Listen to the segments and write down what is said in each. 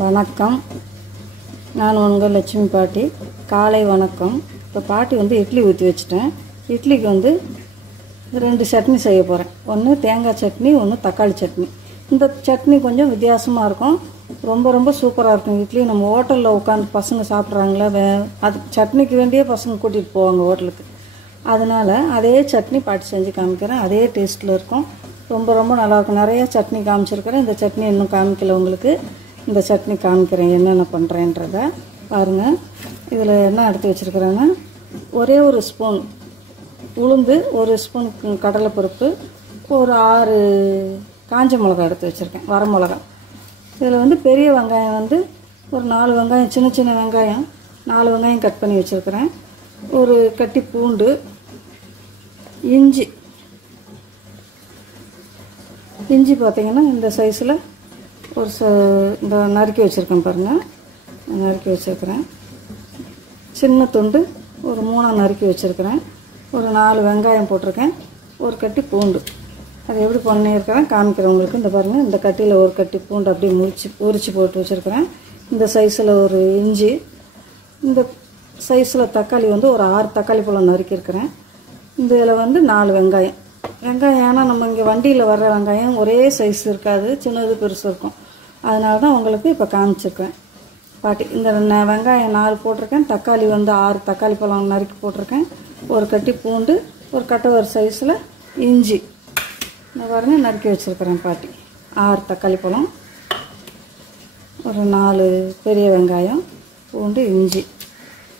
வணக்கம். நான் உங்கள் லட்சுமி பாட்டி. காலை வணக்கம். இப்போ பாட்டி இட்லி ஊற்றி வச்சுட்டேன். இட்லிக்கு 2 சட்னி செய்ய போகிறேன். ஒன்று தேங்காய் சட்னி, ஒன்று தக்காளி சட்னி. இந்த சட்னி கொஞ்சம் வித்தியாசமாக இருக்கும். ரொம்ப சூப்பராக இருக்கும். இட்லி நம்ம ஹோட்டலில் உட்காந்து பசங்க சாப்பிட்றாங்களே, அது சட்னிக்கு வேண்டியே பசங்க கூட்டிகிட்டு போவாங்க ஹோட்டலுக்கு. அதனால் அதே சட்னி பாட்டி செஞ்சு காமிக்கிறேன். அதே டேஸ்ட்டில் இருக்கும். ரொம்ப நல்லாயிருக்கும். நிறைய சட்னி காமிச்சிருக்கிறேன். இந்த சட்னி இன்னும் காமிக்கல உங்களுக்கு. இந்த சட்னி காமிக்கிறேன் என்னென்ன பண்ணுறேன்றத பாருங்கள். இதில் என்ன எடுத்து வச்சுருக்கிறேன்னா, ஒரே ஒரு ஸ்பூன் உளுந்து, ஒரு ஸ்பூன் கடலைப்பருப்பு, ஒரு 6 காஞ்ச மிளகா எடுத்து வச்சுருக்கேன், வர மிளகா. இதில் பெரிய வெங்காயம் ஒரு 4 வெங்காயம், சின்ன வெங்காயம் 4 வெங்காயம் கட் பண்ணி வச்சுருக்கிறேன். ஒரு கட்டி பூண்டு, இஞ்சி பார்த்திங்கன்னா இந்த சைஸில் இந்த நறுக்கி வச்சுருக்கேன் பாருங்கள். நறுக்கி வச்சுருக்கிறேன். சின்ன துண்டு ஒரு 3 நறுக்கி வச்சுருக்கிறேன். ஒரு 4 வெங்காயம் போட்டிருக்கேன். ஒரு கட்டி பூண்டு. அது எப்படி பண்ணியிருக்கிறேன் காமிக்கிறேன் உங்களுக்கு. இந்த பாருங்கள், இந்த கட்டியில் ஒரு கட்டி பூண்டு அப்படியே உரிச்சு போட்டு வச்சுருக்கிறேன். இந்த சைஸில் ஒரு இஞ்சி, இந்த சைஸில் தக்காளி ஒரு 6 தக்காளி பழம் நறுக்கியிருக்கிறேன். இந்த இதில் 4 வெங்காயம். ஏன்னா நம்ம இங்கே வண்டியில் வர்ற வெங்காயம் ஒரே சைஸ் இருக்காது, சின்னது பெருசு இருக்கும். அதனால தான் உங்களுக்கு இப்போ காமிச்சிருக்கேன் பாட்டி. இந்த வெங்காயம் 4 போட்டிருக்கேன். தக்காளி 6 தக்காளி பழம் நறுக்கி போட்டிருக்கேன். ஒரு கட்டி பூண்டு, ஒரு கட்டை ஒரு சைஸில் இஞ்சி இந்த பாருங்க நறுக்கி வச்சுருக்கிறேன் பாட்டி. 6 தக்காளி பழம், ஒரு 4 பெரிய வெங்காயம், பூண்டு, இஞ்சி.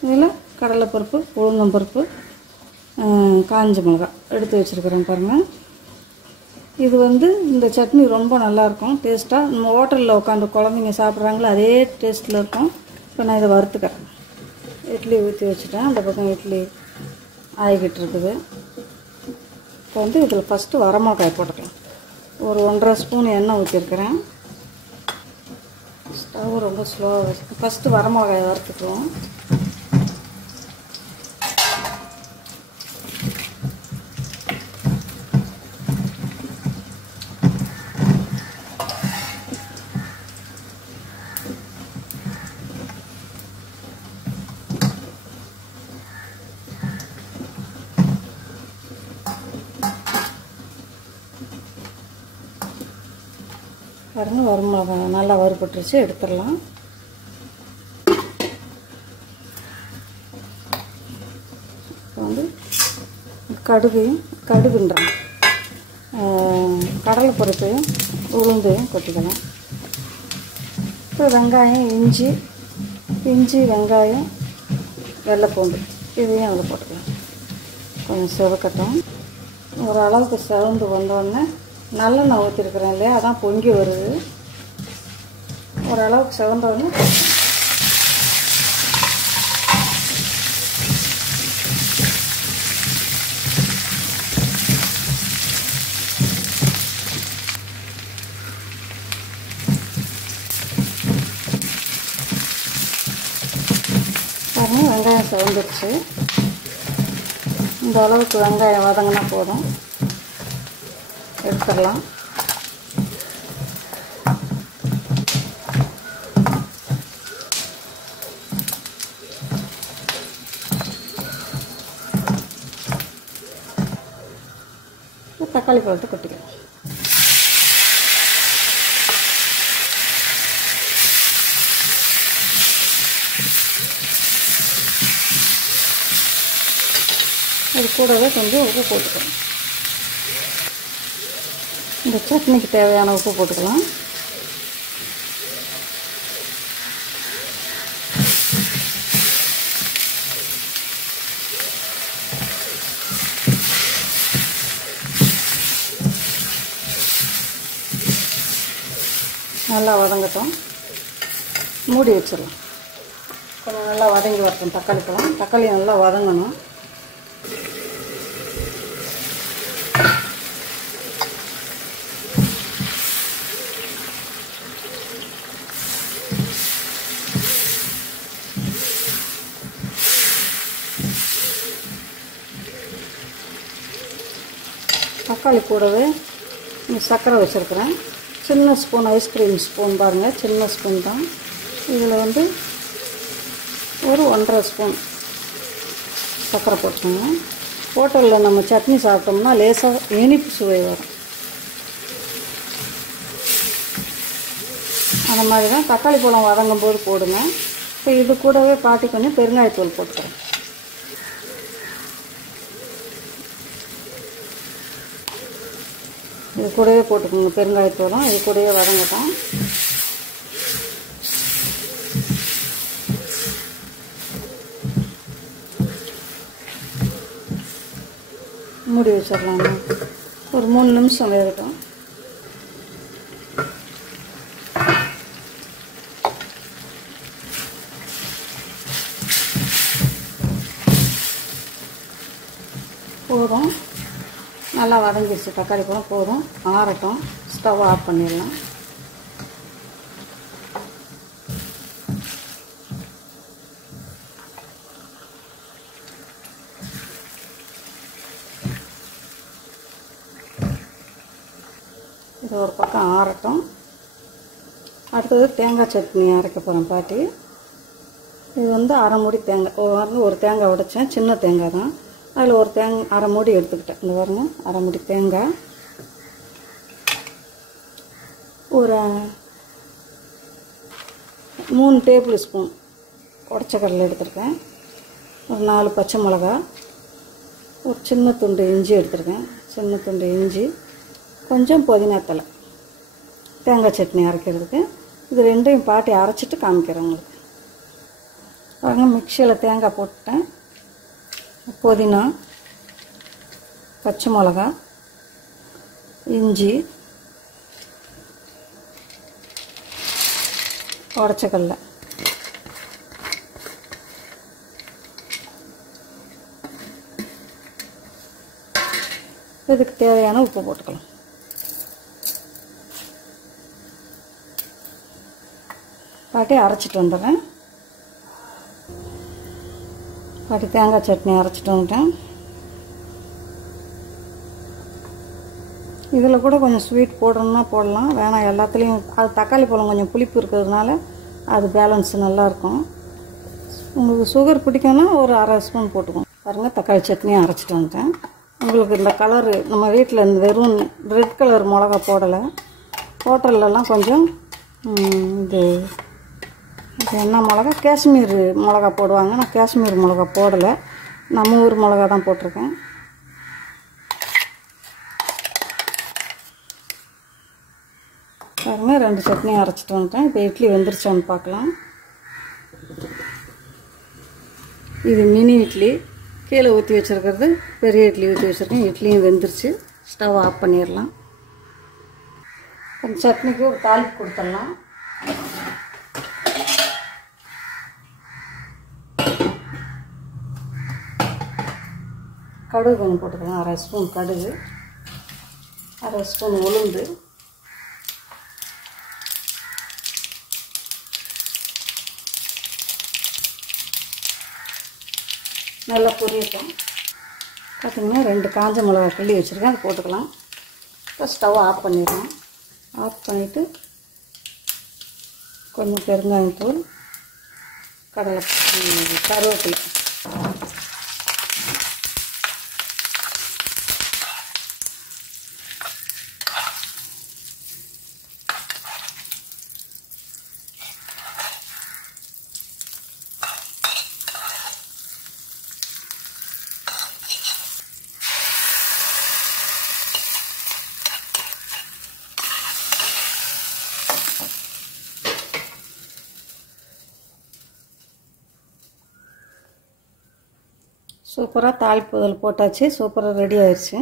இதில் கடலைப்பருப்பு, உளுந்தம்பருப்பு, காஞ்ச மிளகா எடுத்து வச்சுருக்கிறேன் பாருங்கள். இது இந்த சட்னி ரொம்ப நல்லாயிருக்கும், டேஸ்ட்டாக. நம்ம ஹோட்டலில் உட்காந்து குழந்தைங்க சாப்பிட்றாங்களோ அதே டேஸ்ட்டில் இருக்கும். இப்போ நான் இதை வறுத்துக்கிறேன். இட்லி ஊற்றி வச்சுட்டேன். அந்த பக்கம் இட்லி ஆகிக்கிட்டு இருக்குது. இப்போ இதில் ஃபஸ்ட்டு வரமிளகாய் போட்டுக்கலாம். ஒரு 1.5 ஸ்பூன் எண்ணெய் ஊற்றிருக்கிறேன். ஸ்டவ் ரொம்ப ஸ்லோவாக வச்சு ஃபஸ்ட்டு வரமிளகாய் வறுத்துக்குவோம். பாருங்கள், வரமிளகாய் நல்லா வறுபட்டுருச்சு, எடுத்துடலாம். இப்போ கடுகுன்றேன், கடலைப்பருப்பையும் உளுந்தையும் கொட்டிக்கலாம். இப்போ வெங்காயம், இஞ்சி வெங்காயம், வெள்ளைப்பூண்டு இதையும் அதில் போட்டுக்கலாம். கொஞ்சம் செவக்கட்டும். ஓரளவுக்கு செவந்து வந்தோடனே நல்லெண்ணெய் ஊற்றிருக்கிறேன் இல்லையா, அதான் பொங்கி வருது. ஓரளவுக்கு செவந்தோடனே பாருங்கள், வெங்காயம் செவந்துருச்சு. இந்த அளவுக்கு வெங்காயம் வதங்கினா போதும், எடுத்துடலாம். தக்காளி பழத்தை கொட்டிக்கலாம். அது கூடவே கொஞ்சம் உப்பு போட்டுக்கலாம். இந்த சட்னிக்கு தேவையான உப்பு போட்டுக்கலாம். நல்லா வதங்கட்டும், மூடி வச்சிடலாம். கொஞ்சம் நல்லா வதங்கி வரட்டும். தக்காளி நல்லா வதங்கணும். தக்காளி கூடவே சர்க்கரை வச்சுருக்கிறேன். சின்ன ஸ்பூன் ஐஸ்கிரீம் ஸ்பூன் பாருங்கள், சின்ன ஸ்பூன் தான். இதில் வந்து ஒரு 1.5 ஸ்பூன் சர்க்கரை போட்டுக்கோங்க. ஹோட்டலில் நம்ம சட்னி சாப்பிட்டோம்னா லேசாக இனிப்பு சுவை வரும். அந்த மாதிரி தான் தக்காளி பழம் வதங்கும் போது போடுங்க. இப்போ இது கூடவே பாட்டி கொஞ்சம் பெருங்காயத்தூள் போட்டுக்கிறேன். இது கூடவே போட்டுக்கோங்க பெருங்காயத்தூளும். இது கூடவே வதங்கட்டும். மூடி வச்சிடலாங்க. ஒரு 3 நிமிஷம் வேகட்டும். போதும், நல்லா வதங்கிடுச்சு தக்காளி பழம். போதும், ஆறட்டும். ஸ்டவ் ஆஃப் பண்ணிடலாம். இது ஒரு பக்கம் ஆறட்டும். அடுத்தது தேங்காய் சட்னி அரைக்க போகிறேன் பாட்டி. இது வந்து 1/2 மூடி தேங்காய், ஒரு தேங்காய் உடைச்சேன், சின்ன தேங்காய் தான். அதில் ஒரு 1/2 மூடி எடுத்துக்கிட்டேன். இந்த பாருங்க, 1/2 மூடி தேங்காய், ஒரு 3 டேபிள் ஸ்பூன் உடைச்ச கடலை எடுத்துருக்கேன், ஒரு 4 பச்சை மிளகா, ஒரு சின்ன துண்டு இஞ்சி எடுத்துருக்கேன், சின்ன துண்டு இஞ்சி, கொஞ்சம் புதினா தழை. தேங்காய் சட்னி அரைக்கிறதுக்கு இது ரெண்டையும் பாட்டி அரைச்சிட்டு காமிக்கிறேன் உங்களுக்கு. பாருங்க, மிக்சியில் தேங்காய் போட்டுட்டேன். புதினா, பச்சை மிளகா, இஞ்சி, உடைச்ச கடலை. இதுக்கு தேவையான உப்பு போட்டுக்கலாம். பாட்டி அரைச்சிட்டு வந்துடுறேன். பாட்டி தேங்காய் சட்னி அரைச்சிட்டு வந்துட்டேன். இதில் கூட கொஞ்சம் ஸ்வீட் போடணுன்னா போடலாம், வேணாம் எல்லாத்துலேயும். அது தக்காளி பழம் கொஞ்சம் புளிப்பு இருக்கிறதுனால அது பேலன்ஸ் நல்லாயிருக்கும். உங்களுக்கு சுகர் பிடிக்கும்னா ஒரு 1/2 ஸ்பூன் போட்டுக்கோங்க. பாருங்கள், தக்காளி சட்னி அரைச்சிட்டு வந்துட்டேன். உங்களுக்கு இந்த கலரு நம்ம வீட்டில் இந்த வெறும் ரெட் கலர் மிளகா போடலை. ஹோட்டல்லலாம் கொஞ்சம் இது என்ன மிளகா, காஷ்மீர் மிளகா போடுவாங்க. நான் காஷ்மீர் மிளகா போடலை, நம்ம ஊர் மிளகா தான் போட்டிருக்கேன். பாருங்க, 2 சட்னி அரைச்சிட்டு வந்துட்டேன். இப்போ இட்லி வெந்துருச்சான்னு பார்க்கலாம். இது மினி இட்லி, கீழே ஊற்றி வச்சுருக்கிறது பெரிய இட்லி ஊற்றி வச்சுருக்கேன். இட்லியும் வெந்துருச்சு. ஸ்டவ் ஆஃப் பண்ணிடலாம். கொஞ்சம் சட்னிக்கு ஒரு தாளிப்பு கொடுத்துடலாம். கடுகு கொஞ்சம் போட்டுக்கலாம், 1/2 ஸ்பூன் கடுகு, 1/2 ஸ்பூன் உளுந்து, நல்லா பொரியட்டும். பார்த்திங்கன்னா 2 காஞ்ச மிளகா கிள்ளி வச்சுருக்கேன், அது போட்டுக்கலாம். இப்போ ஸ்டவ் ஆஃப் பண்ணிடலாம். ஆஃப் பண்ணிவிட்டு கொஞ்சம் பெருங்காயத்தூள், கருவேப்பிலை, சூப்பராக தாளிப்புதல் போட்டாச்சு. சூப்பராக ரெடி ஆயிடுச்சு.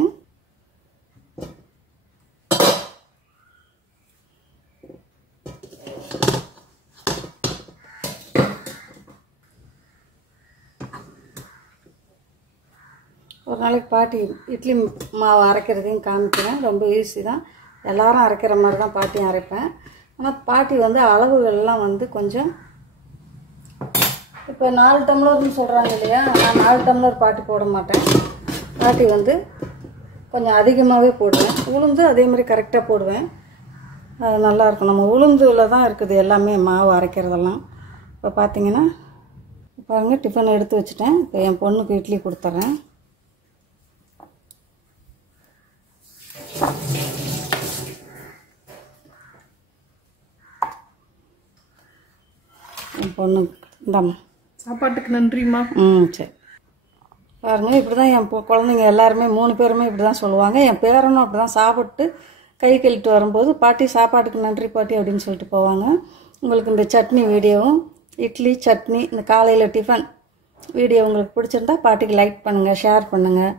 ஒரு நாளைக்கு பாட்டி இட்லி மாவு அரைக்கிறதையும் காமிக்கிறேன். ரொம்ப ஈஸி தான், எல்லாரும் அரைக்கிற மாதிரி தான் பாட்டியும் அரைப்பேன். ஆனால் பாட்டி வந்து அளவுகள்லாம் வந்து கொஞ்சம், இப்போ 4 டம்ளர்னு சொல்கிறாங்க இல்லையா, நான் 4 டம்ளர் பாட்டி போட மாட்டேன். பாட்டி வந்து கொஞ்சம் அதிகமாகவே போடுவேன். உளுந்து அதே மாதிரி கரெக்டாக போடுவேன். அது நல்லாயிருக்கும். நம்ம உளுந்தில் தான் இருக்குது எல்லாமே மாவு அரைக்கிறதெல்லாம். இப்போ பார்த்தீங்கன்னா பாருங்கள், டிஃபன் எடுத்து வச்சுட்டேன். இப்போ என் பொண்ணுக்கு இட்லி கொடுத்துட்றேன். என் பொண்ணுக்கு இந்தாம்மா. சாப்பாட்டுக்கு நன்றிம்மா. சரி. பாருங்கள், இப்படி தான் என் குழந்தைங்க எல்லாருமே 3 பேருமே இப்படி தான் சொல்லுவாங்க. என் பேரனும் அப்படி தான் சாப்பிட்டு கை கழுவிட்டு வரும்போது, பாட்டி சாப்பாட்டுக்கு நன்றி பாட்டி அப்படின்னு சொல்லிட்டு போவாங்க. உங்களுக்கு இந்த சட்னி வீடியோவும், இட்லி சட்னி, இந்த காலையில் டிஃபன் வீடியோ உங்களுக்கு பிடிச்சிருந்தா பாட்டிக்கு லைக் பண்ணுங்கள், ஷேர் பண்ணுங்கள்,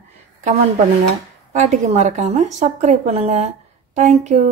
கமெண்ட் பண்ணுங்கள். பாட்டிக்கு மறக்காமல் சப்ஸ்கிரைப் பண்ணுங்கள். தேங்க்யூ.